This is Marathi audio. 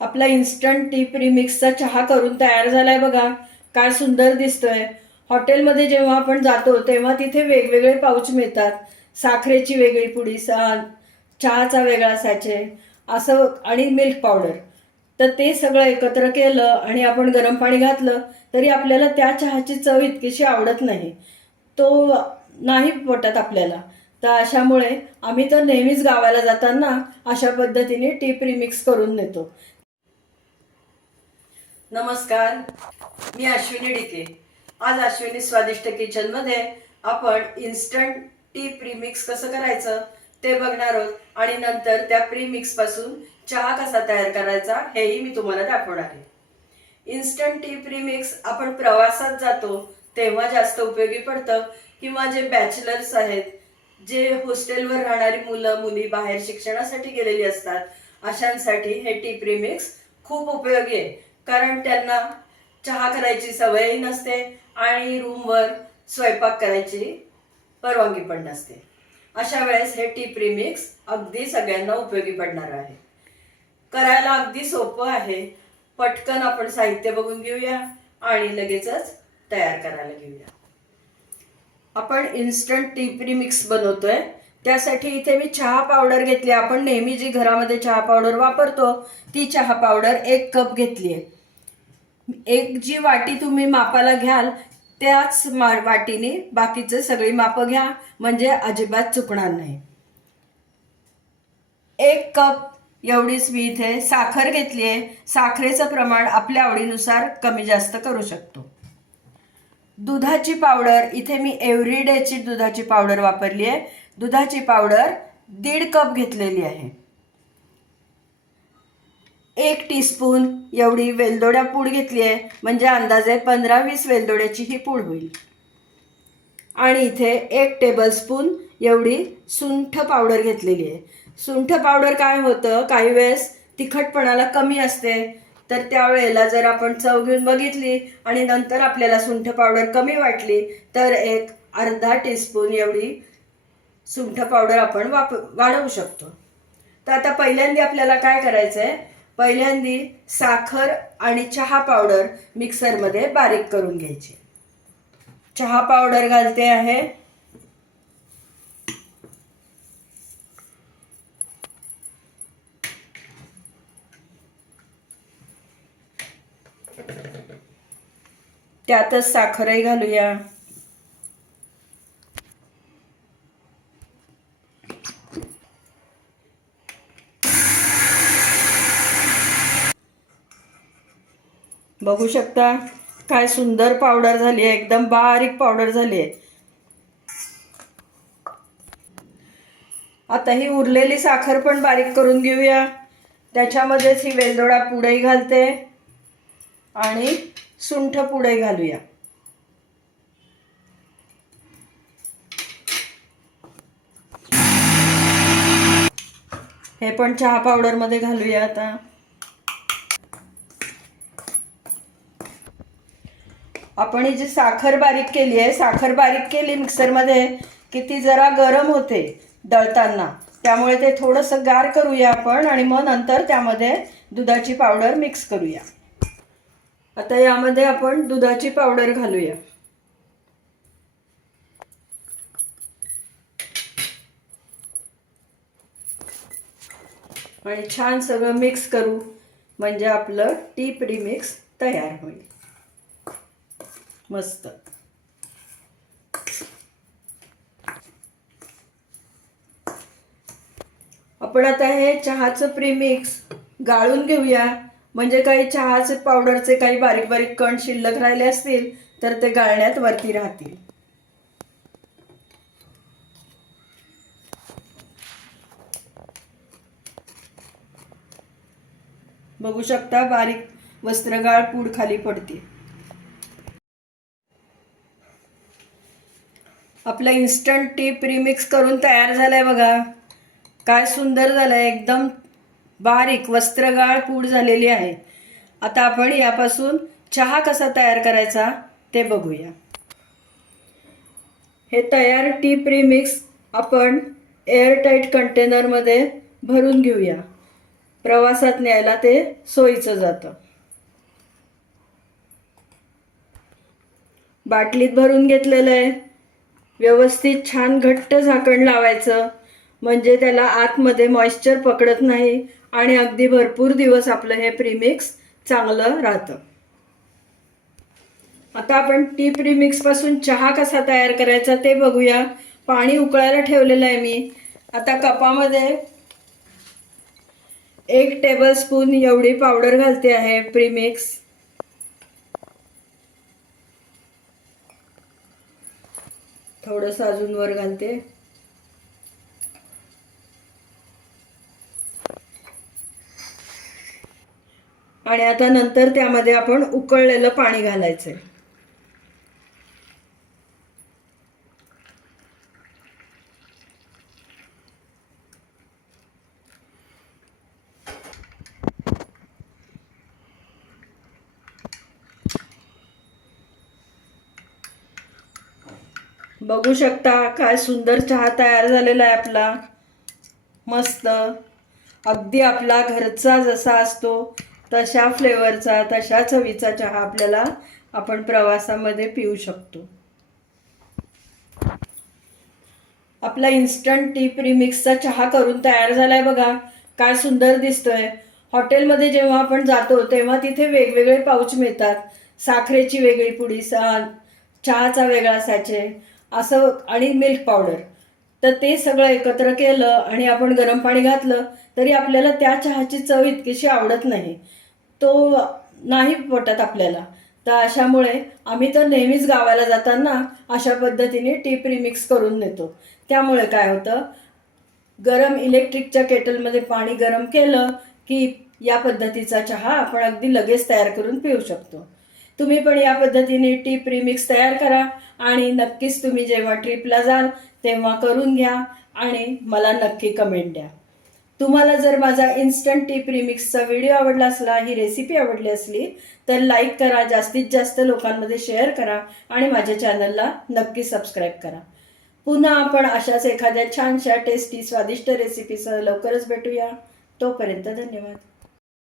आपला इन्स्टंट टी प्रीमिक्सचा चहा करून तयार झालाय बघा. काय सुंदर दिसतोय. हॉटेलमध्ये जेव्हा आपण जातो तेव्हा तिथे वेगवेगळे पाऊच मिळतात. साखरेची वेगळी पुडी सा चहाचा वेगळा साचे असं आणि मिल्क पावडर तर ते सगळं एकत्र केलं आणि आपण गरम पाणी घातलं तरी आपल्याला त्या चहाची चव इतकीशी आवडत नाही. तो नाही पटत आपल्याला. तर अशामुळे आम्ही तर नेहमीच गावाला जाताना अशा पद्धतीने टी प्रीमिक्स करून नेतो. नमस्कार मी अश्विनी डिके आज अश्विनी स्वादिष्ट किचनमध्ये आपण इन्स्टंट टी प्रीमिक्स कसं करायचं ते बघणार आहोत. आणि नंतर त्या प्रीमिक्सपासून चहा कसा तयार करायचा हेही मी तुम्हाला दाखवणार आहे. इन्स्टंट टी प्रीमिक्स आपण प्रवासात जातो तेव्हा जास्त उपयोगी पडतं. किंवा जे बॅचलर्स आहेत जे हॉस्टेलवर राहणारी मुलं मुली बाहेर शिक्षणासाठी गेलेली असतात अशांसाठी हे टी प्रीमिक्स खूप उपयोगी आहे. कारण त्यांना चहा करायची सवयही नसते आणि रूमवर स्वयंपाक करायची परवानगी पण नसते. अशा वेळेस हे टी प्रीमिक्स अगदी सगळ्यांना उपयोगी पडणार आहे. करायला अगदी सोपं आहे. पटकन आपण साहित्य बघून घेऊया आणि लगेचच तयार करायला घेऊया. आपण इन्स्टंट टी प्रीमिक्स बनवतोय. त्यासाठी इथे मी चहा पावडर घेतली. आपण नेहमी जी घरामध्ये चहा पावडर वापरतो ती चहा पावडर एक कप घेतली आहे एक जी वाटी तुम्ही मापाला घ्याल त्याच मा वाटीने बाकीचे सगळी मापं घ्या म्हणजे अजिबात चुकणार नाही. एक कप एवढीच मी इथे साखर घेतली आहे. साखरेचं प्रमाण आपल्या आवडीनुसार कमी जास्त करू शकतो. दुधाची पावडर इथे मी एव्हरीडेची दुधाची पावडर वापरली आहे. दुधाची पावडर दीड कप घेतलेली आहे. एक टीस्पून एवढी वेलदोड्या पूड घेतली आहे. म्हणजे अंदाजे पंधरा वीस वेलदोड्याची ही पूड होईल. आणि इथे एक टेबलस्पून एवढी सुंठ पावडर घेतलेली आहे. सुंठ पावडर काय होतं? काही वेळेस तिखटपणाला कमी असते. तर त्यावेळेला जर आपण चव घेऊन बघितली आणि नंतर आपल्याला सुंठ पावडर कमी वाटली तर एक अर्धा टीस्पून एवढी सुंठ पावडर आपण वाप वाढवू शकतो. तर आता पहिल्यांदा आपल्याला काय करायचं आहे पहिल्यांदी साखर आणि चहा पावडर मिक्सरमध्ये बारीक करून घ्यायची. चहा पावडर घालते आहे. त्यातच साखरही घालूया. बघू शकता काय सुंदर पावडर झाली आहे एकदम बारीक पावडर झाली आहे. आता ही उरलेली साखर पण बारीक करून घेऊया. त्याच्यामध्येच ही वेलदोडा पुडई घालते. आणि सुंठ पुढे घालूया. हे पण चहा पावडरमध्ये घालूया आता. आपण ही जी साखर बारीक केली आहे साखर बारीक केली मिक्सरमध्ये की ती जरा गरम होते दळताना. त्यामुळे ते थोडंसं गार करूया आपण आणि मग नंतर त्यामध्ये दुधाची पावडर मिक्स करूया. आता यामध्ये आपण दुधाची पावडर घालूया. आणि छान सगळं मिक्स करू म्हणजे आपलं टी प्रीमिक्स तयार होईल. मस्त. आपण आता हे चहाचं प्रीमिक्स गाळून घेऊया. म्हणजे काही चहाचे पावडरचे काही बारीक बारीक कण शिल्लक राहिले असतील तर ते गाळण्यात वरती राहतील. बघू शकता बारीक वस्त्रगाळ पूड खाली पडते आपलं इन्स्टंट टी प्रीमिक्स करून तयार झालाय बघा. काय सुंदर झालंय. एकदम बारीक वस्त्रगाळ पूड झालेली आहे. आता आपण यापासून चहा कसा तयार करायचा ते बघूया. हे तयार टी प्रीमिक्स आपण एअरटाईट कंटेनरमध्ये भरून घेऊया. प्रवासात न्यायला ते सोयीचं जातं. बाटलीत भरून घेतलेलं आहे. व्यवस्थित छान घट्ट झाकण लावायचं. म्हणजे त्याला आतमध्ये मॉइश्चर पकडत नाही आणि अगदी भरपूर दिवस आपलं हे प्रीमिक्स चांगलं राहतं. आता आपण टी प्रीमिक्सपासून चहा कसा तयार करायचा ते बघूया. पाणी उकळायला ठेवलेलं आहे मी. आता कपामध्ये एक टेबलस्पून एवढी पावडर घालते आहे प्रीमिक्स थोडंसं अजून वर घालते. आणि आता नंतर त्यामध्ये आपण उकळलेलं पाणी घालायचंय. बघू शकता काय सुंदर चहा तयार झालेला आहे आपला. मस्त. अगदी आपला घरचा जसा असतो तशा फ्लेवरचा तशा चवीचा चहा आपल्याला आपण प्रवासामध्ये पिऊ शकतो. आपला इन्स्टंट टी प्रीमिक्सचा चहा करून तयार झालाय बघा. काय सुंदर दिसतोय. हॉटेलमध्ये जेव्हा आपण जातो तेव्हा तिथे वेगवेगळे पाऊच मिळतात. साखरेची वेगळी पुडी सा चहाचा वेगळा साचे असं आणि मिल्क पावडर तर ते सगळं एकत्र केलं आणि आपण गरम पाणी घातलं तरी आपल्याला त्या चहाची चव इतकीशी आवडत नाही. तो नाही पटत आपल्याला. तर अशामुळे आम्ही तर नेहमीच गावाला जाताना अशा पद्धतीने टी प्रीमिक्स करून नेतो. त्यामुळे काय होतं गरम इलेक्ट्रिकच्या केटलमध्ये पाणी गरम केलं की या पद्धतीचा चहा आपण अगदी लगेच तयार करून पिऊ शकतो. तुम्ही पण या पद्धतीने टी प्रीमिक्स तयार करा आणि नक्कीच तुम्ही जेव्हा ट्रिपला जाल तेव्हा करून घ्या आणि मला नक्की कमेंट द्या. तुम्हाला जर माझा इन्स्टंट टी प्रीमिक्सचा व्हिडिओ आवडला असला ही रेसिपी आवडली असली तर लाईक करा जास्तीत जास्त लोकांमध्ये शेअर करा आणि माझ्या चॅनलला नक्की सबस्क्राईब करा. पुन्हा आपण अशाच एखाद्या छानशा टेस्टी स्वादिष्ट रेसिपीसह लवकरच भेटूया. तोपर्यंत धन्यवाद.